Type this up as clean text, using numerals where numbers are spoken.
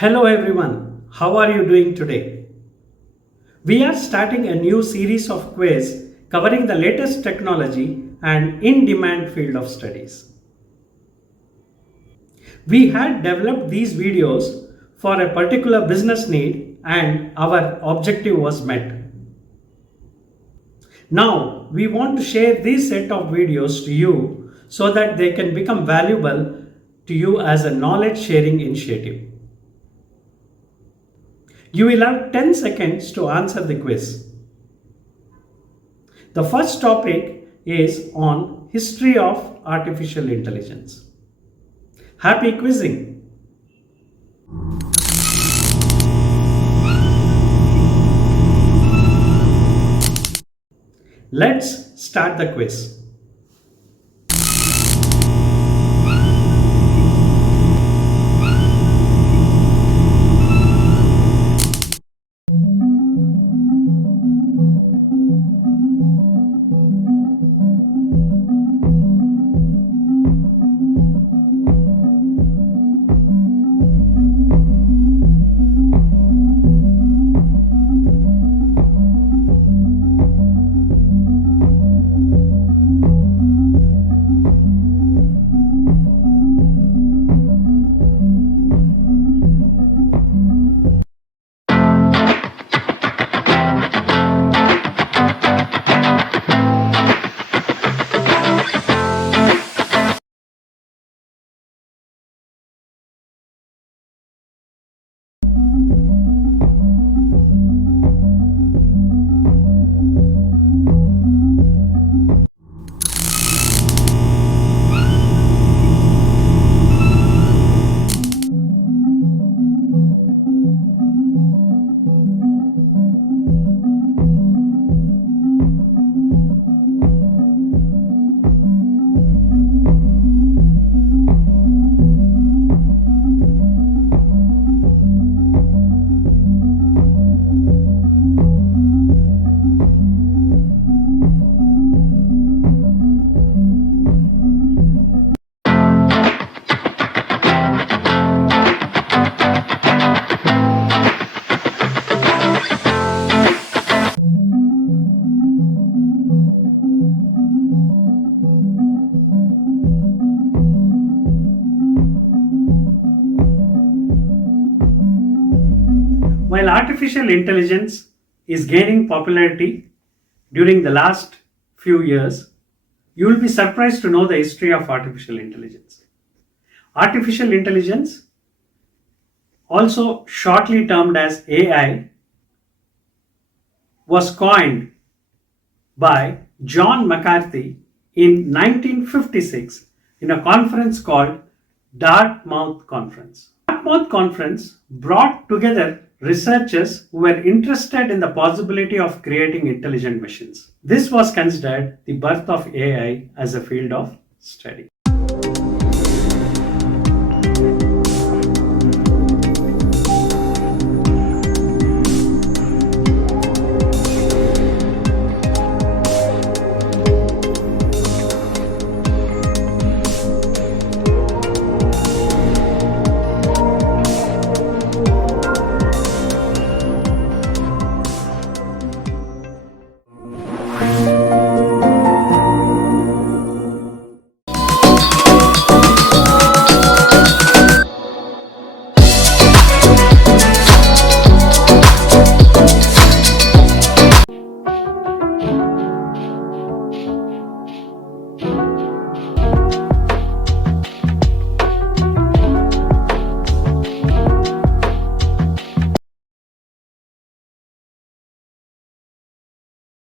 Hello everyone, how are you doing today? We are starting a new series of quiz covering the latest technology and in-demand field of studies. We had developed these videos for a particular business need and our objective was met. Now we want to share this set of videos to you so that they can become valuable to you as a knowledge sharing initiative. You will have 10 seconds to answer the quiz. The first topic is on history of artificial intelligence. Happy quizzing! Let's start the quiz. While artificial intelligence is gaining popularity during the last few years, you will be surprised to know the history of artificial intelligence. Artificial intelligence, also shortly termed as AI, was coined by John McCarthy in 1956 in a conference called Dartmouth Conference. Dartmouth Conference brought together researchers who were interested in the possibility of creating intelligent machines. This was considered the birth of AI as a field of study.